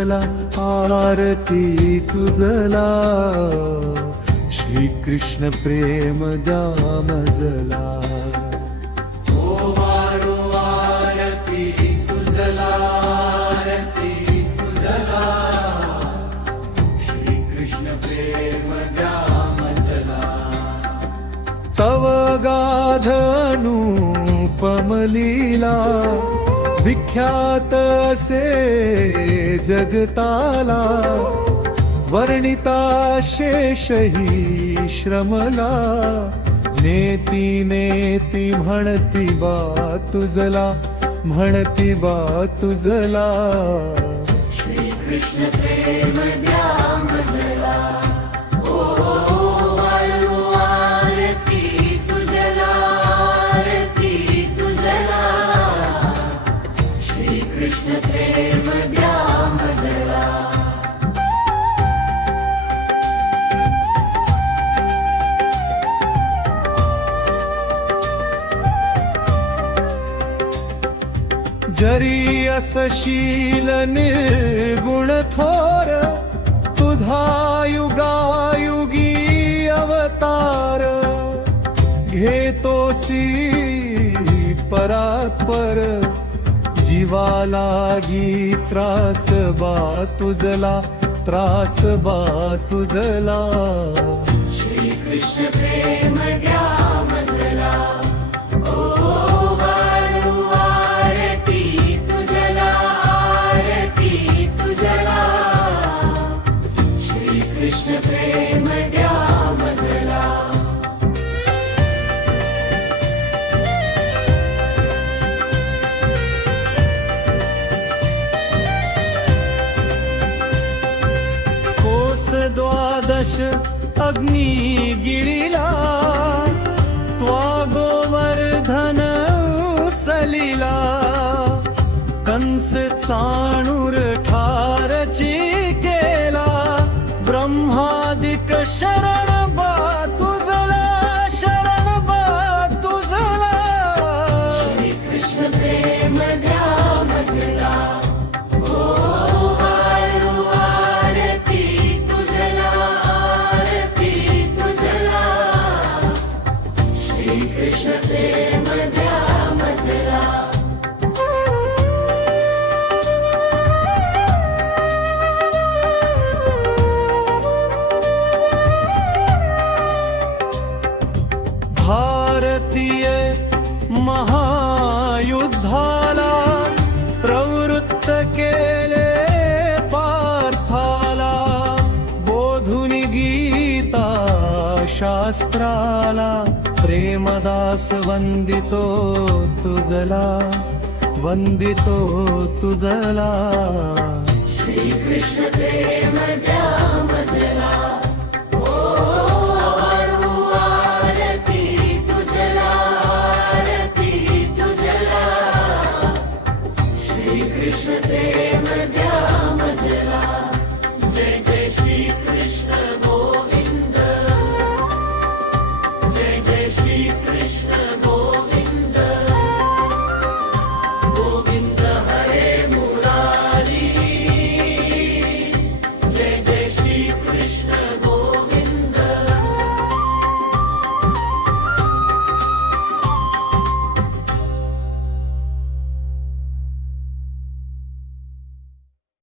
तुझला आरती तुझला श्री कृष्ण प्रेम द्या मजला ओ मारो आरती तुझला आरती तुझला श्री कृष्ण प्रेम द्या मजला तव गाध अनुपम लीला विख्यात से जगताला वर्णिता शेषही श्रमला नेती नेती म्हणती बा तुझला म्हणती बा तुझला श्री कृष्ण प्रेम द्या मजला ओ वाळू आरती तुझला आरती तुझला श्री कृष्ण प्रेम द्या मजला जरी असशील निर्गुण थोर तुझा युगायुगी अवतार घेतोसी परात्पर जीवा लागी त्रास बा तुझला त्रास बा तुझला श्री कृष्ण प्रेम द्या मजला ओ वाळू आरती तुझला आरती तुझला श्री कृष्ण प्रेम द्या मजला कोस द्वादश अग्नि गिळिला त्वा गोवर्धन उचलिला कंस चाणूर ठारची केला ब्रह्मादिक शरण बा तुझला शरण बा तुझला श्री कृष्ण प्रेम द्या मजला ओ वाळू आरती तुझला आरती तुझला श्री कृष्ण प्रेम द्या मजला भारतीय महायुद्धाला प्रवृत्त केले पार्थाला बोधून गीता शास्त्राला प्रेमदास वंदितो तुझला वंदितो तुझला श्री कृष्ण प्रेम द्या